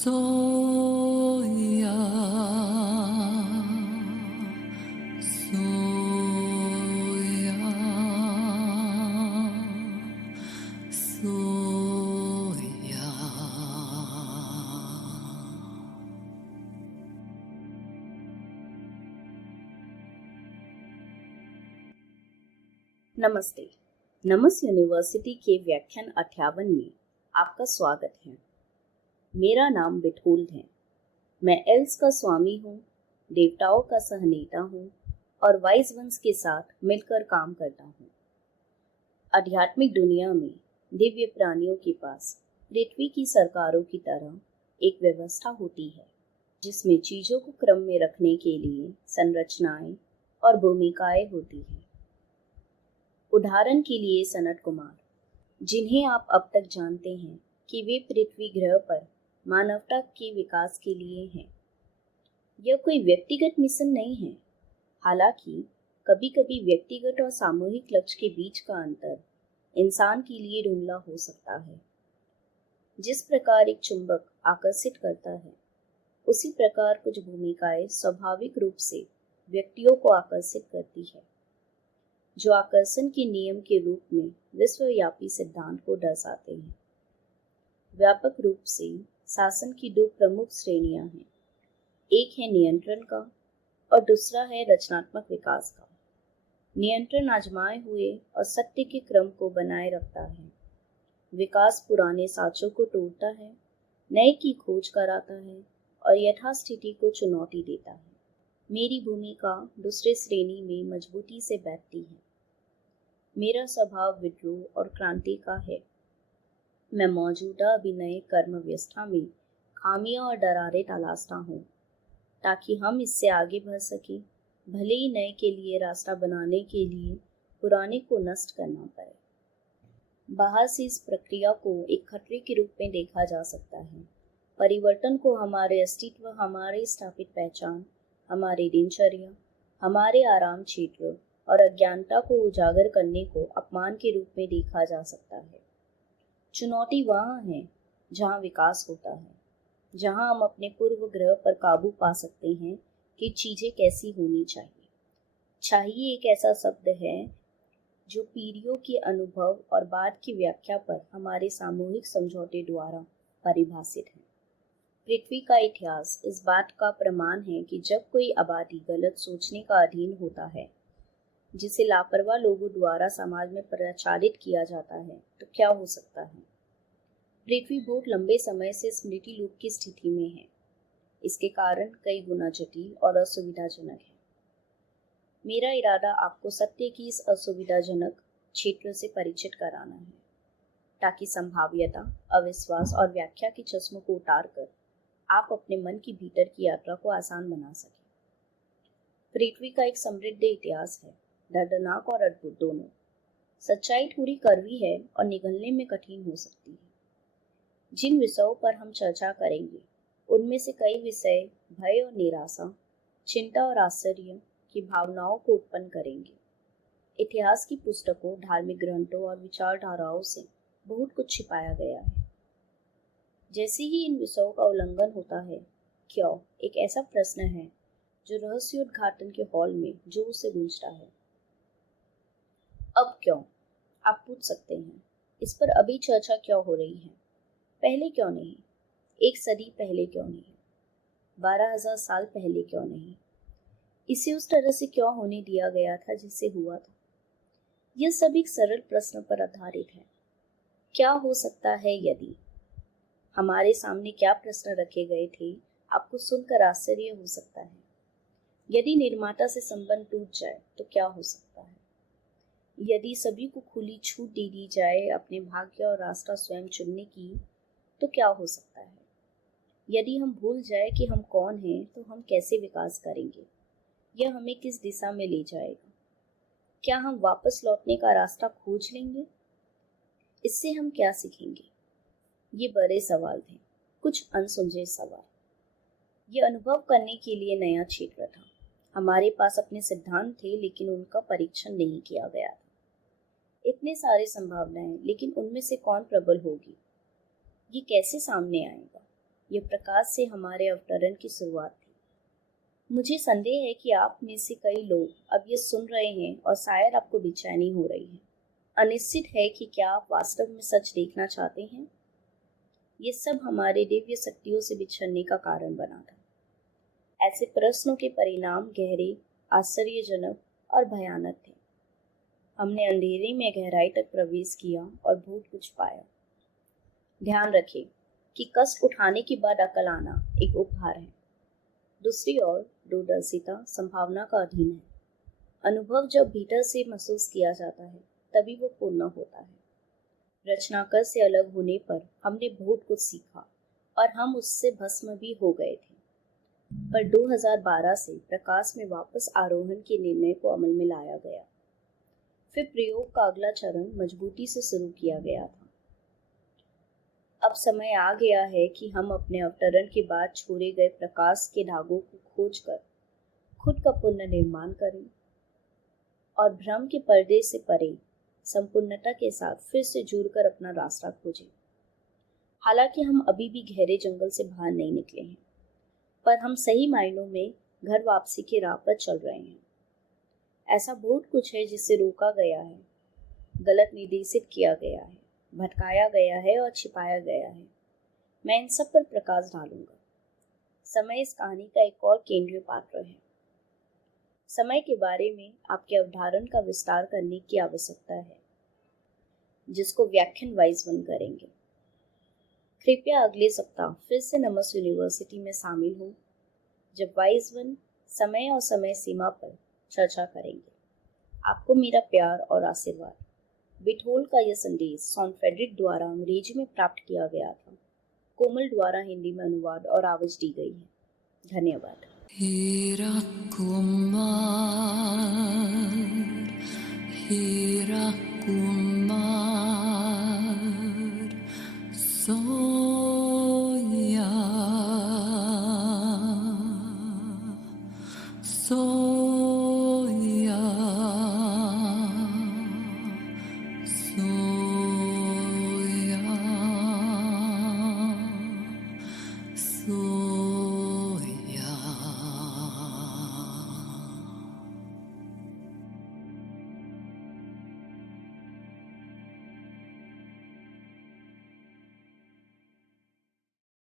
सोया सोया सोया। नमस्ते। नमस यूनिवर्सिटी के व्याख्यान 58 में आपका स्वागत है। मेरा नाम बिठूल है। मैं एल्स का स्वामी हूँ, देवताओं का सहनेता हूँ और वाइस वंस के साथ मिलकर काम करता हूँ। आध्यात्मिक दुनिया में दिव्य प्राणियों के पास पृथ्वी की सरकारों की तरह एक व्यवस्था होती है, जिसमें चीजों को क्रम में रखने के लिए संरचनाएं और भूमिकाएं होती हैं। उदाहरण के लिए सनत कुमार, जिन्हें आप अब तक जानते हैं कि वे पृथ्वी ग्रह पर मानवता के विकास के लिए हैं। यह कोई व्यक्तिगत मिशन नहीं है। हालांकि कभी कभी व्यक्तिगत और सामूहिक लक्ष्य के बीच का अंतर इंसान के लिए धुंधला हो सकता है। जिस प्रकार एक चुंबक आकर्षित करता है, उसी प्रकार कुछ भूमिकाएं स्वाभाविक रूप से व्यक्तियों को आकर्षित करती है, जो आकर्षण के नियम के रूप में विश्वव्यापी सिद्धांत को दर्शाते हैं। व्यापक रूप से शासन की दो प्रमुख श्रेणियां हैं। एक है नियंत्रण का और दूसरा है रचनात्मक विकास का। नियंत्रण आजमाए हुए और सत्य के क्रम को बनाए रखता है। विकास पुराने साँचों को तोड़ता है, नए की खोज कराता है और यथास्थिति को चुनौती देता है। मेरी भूमिका दूसरे श्रेणी में मजबूती से बैठती है। मेरा स्वभाव विद्रोह और क्रांति का है। मैं मौजूदा अभिनय कर्म व्यवस्था में खामियां और दरारें तलाशता हूँ, ताकि हम इससे आगे बढ़ सके, भले ही नए के लिए रास्ता बनाने के लिए पुराने को नष्ट करना पड़े। बाहर से इस प्रक्रिया को एक खतरे के रूप में देखा जा सकता है। परिवर्तन को हमारे अस्तित्व, हमारे स्थापित पहचान, हमारी दिनचर्या, हमारे आराम क्षेत्र और अज्ञानता को उजागर करने को अपमान के रूप में देखा जा सकता है। चुनौती वहाँ है जहाँ विकास होता है, जहाँ हम अपने पूर्व ग्रह पर काबू पा सकते हैं कि चीजें कैसी होनी चाहिए। चाहिए एक ऐसा शब्द है जो पीढ़ियों के अनुभव और बाद की व्याख्या पर हमारे सामूहिक समझौते द्वारा परिभाषित है। पृथ्वी का इतिहास इस बात का प्रमाण है कि जब कोई आबादी गलत सोचने का अधीन होता है, जिसे लापरवाह लोगों द्वारा समाज में प्रचारित किया जाता है, तो क्या हो सकता है। पृथ्वी बहुत लंबे समय से स्मृति लोप की स्थिति में है। इसके कारण कई गुना जटिल और असुविधाजनक है। मेरा इरादा आपको सत्य की इस असुविधाजनक क्षेत्र से परिचित कराना है, ताकि संभाव्यता, अविश्वास और व्याख्या के चश्मों को उतारकर आप अपने मन की भीतर की यात्रा को आसान बना सकें। पृथ्वी का एक समृद्ध इतिहास है, दर्दनाक और अद्भुत दोनों। सच्चाई थोड़ी कड़वी है और निगलने में कठिन हो सकती है। जिन विषयों पर हम चर्चा करेंगे, उनमें से कई विषय भय और निराशा, चिंता और आश्चर्य की भावनाओं को उत्पन्न करेंगे। इतिहास की पुस्तकों, धार्मिक ग्रंथों और विचारधाराओं से बहुत कुछ छिपाया गया है। जैसे ही इन विषयों का उल्लंघन होता है, क्यों एक ऐसा प्रश्न है जो रहस्योद्घाटन के हॉल में जोर से गूंजता है। अब क्यों, आप पूछ सकते हैं, इस पर अभी चर्चा क्यों हो रही है? पहले क्यों नहीं? एक सदी पहले क्यों नहीं? 12,000 साल पहले क्यों नहीं? इसे उस तरह से क्यों होने दिया गया था जिससे हुआ था? यह सब एक सरल प्रश्न पर आधारित है। क्या हो सकता है यदि? हमारे सामने क्या प्रश्न रखे गए थे, आपको सुनकर आश्चर्य हो सकता है। यदि निर्माता से संबंध टूट जाए तो क्या हो सकता है? यदि सभी को खुली छूट दे दी जाए अपने भाग्य और रास्ता स्वयं चुनने की, तो क्या हो सकता है? यदि हम भूल जाए कि हम कौन हैं, तो हम कैसे विकास करेंगे? यह हमें किस दिशा में ले जाएगा? क्या हम वापस लौटने का रास्ता खोज लेंगे? इससे हम क्या सीखेंगे? ये बड़े सवाल थे, कुछ अनसुलझे सवाल। ये अनुभव करने के लिए नया क्षेत्र था। हमारे पास अपने सिद्धांत थे, लेकिन उनका परीक्षण नहीं किया गया था। इतने सारे संभावनाएं, लेकिन उनमें से कौन प्रबल होगी? ये कैसे सामने आएगा? यह प्रकाश से हमारे अवतरण की शुरुआत थी। मुझे संदेह है कि आप में से कई लोग अब ये सुन रहे हैं और शायद आपको बेचैनी हो रही है। अनिश्चित है कि क्या आप वास्तव में सच देखना चाहते हैं। ये सब हमारे दिव्य शक्तियों से बिछड़ने का कारण बना था। ऐसे प्रश्नों के परिणाम गहरे, आश्चर्यजनक और भयानक थे। हमने अंधेरे में गहराई तक प्रवेश किया और बहुत कुछ पाया। ध्यान रखें कि कष्ट उठाने के बाद अकल आना एक उपहार है। दूसरी ओर दूरदर्शिता संभावना का अधीन है। अनुभव जब भीतर से महसूस किया जाता है तभी वो पूर्ण होता है। रचनाकार से अलग होने पर हमने बहुत कुछ सीखा और हम उससे भस्म भी हो गए थे। पर 2012 से प्रकाश में वापस आरोहण के निर्णय को अमल में लाया गया। फिर प्रयोग का अगला चरण मजबूती से शुरू किया गया था। अब समय आ गया है कि हम अपने अवतरण के बाद छोड़े गए प्रकाश के धागों को खोजकर खुद का पुनर्निर्माण करें और भ्रम के पर्दे से परे संपूर्णता के साथ फिर से जुड़कर अपना रास्ता खोजें। हालांकि हम अभी भी गहरे जंगल से बाहर नहीं निकले हैं, पर हम सही मायनों में घर वापसी की राह पर चल रहे हैं। ऐसा बहुत कुछ है जिसे रोका गया है, गलत निर्देशित किया गया है, भटकाया गया है और छिपाया गया है। मैं इन सब पर प्रकाश डालूंगा। समय इस कहानी का एक और केंद्रीय पात्र है। समय के बारे में आपके अवधारण का विस्तार करने की आवश्यकता है, जिसको व्याख्यान वाइज वन करेंगे। कृपया अगले सप्ताह फिर से नमस यूनिवर्सिटी में शामिल हो, जब वाइज वन समय और समय सीमा पर चर्चा करेंगे। आपको मेरा प्यार और आशीर्वाद। बिठोल का यह संदेश सॉन फ्रेडरिक द्वारा अंग्रेजी में प्राप्त किया गया था। कोमल द्वारा हिंदी में अनुवाद और आवाज दी गई है। धन्यवाद। Hira kumar, hira kumar.